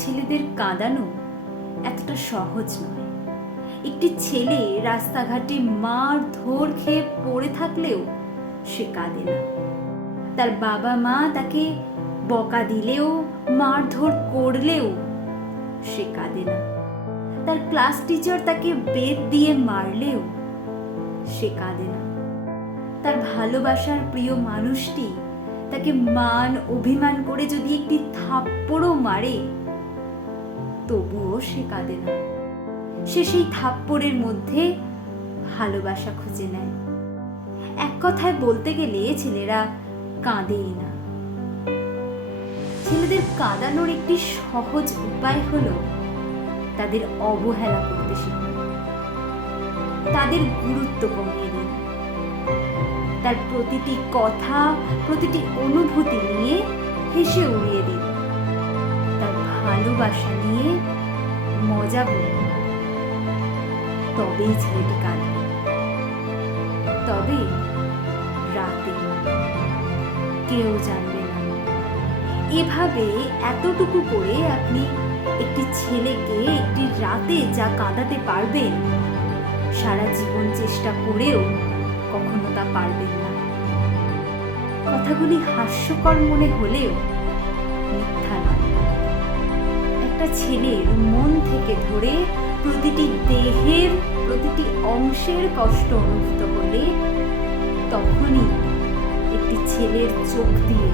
ছেলেদের কাঁদানো এতটা সহজ নয়। একটি ছেলে রাস্তাঘাটে মারধর খেয়ে পড়ে থাকলেও সে কাঁদে না। তার বাবা মা তাকে বকা দিলেও, মারধর করলেও সে কাঁদে না। তার ক্লাস টিচার তাকে বেত দিয়ে মারলেও সে কাঁদে না। তার ভালোবাসার প্রিয় মানুষটি তাকে মান অভিমান করে যদি একটি থাপ্পড়ও মারে, তবুও সে কাঁদে না। সে সেই থাপ্পড়ের মধ্যে ভালোবাসা খুঁজে নেয়। এক কথায় বলতে গেলে ছেলেরা কাঁদেই না। ছেলেদের কাঁদানোর একটি সহজ উপায় হলো তাদের অবহেলা করতে শেখা, তাদের গুরুত্ব কমিয়ে দিন, তার প্রতিটি কথা, প্রতিটি অনুভূতি নিয়ে হেসে উড়িয়ে দিন, তার ভালোবাসা নিয়ে মজা করুন। তবেই ছেলেটি কাঁদবে, তবে রাতে, কেউ জানবে না। এভাবে এতটুকু করে আপনি একটি ছেলেকে একটি রাতে যা কাঁদাতে পারবেন, সারা জীবন চেষ্টা করেও কখনো তা পারবেন না। কথাগুলি হাস্যকর মনে হলেও মিথ্যা নয়। একটা ছেলের মন থেকে ধরে প্রতিটি দেহের প্রতিটি অংশের কষ্ট অনুভূত হলে তখনই একটি ছেলের চোখ দিয়ে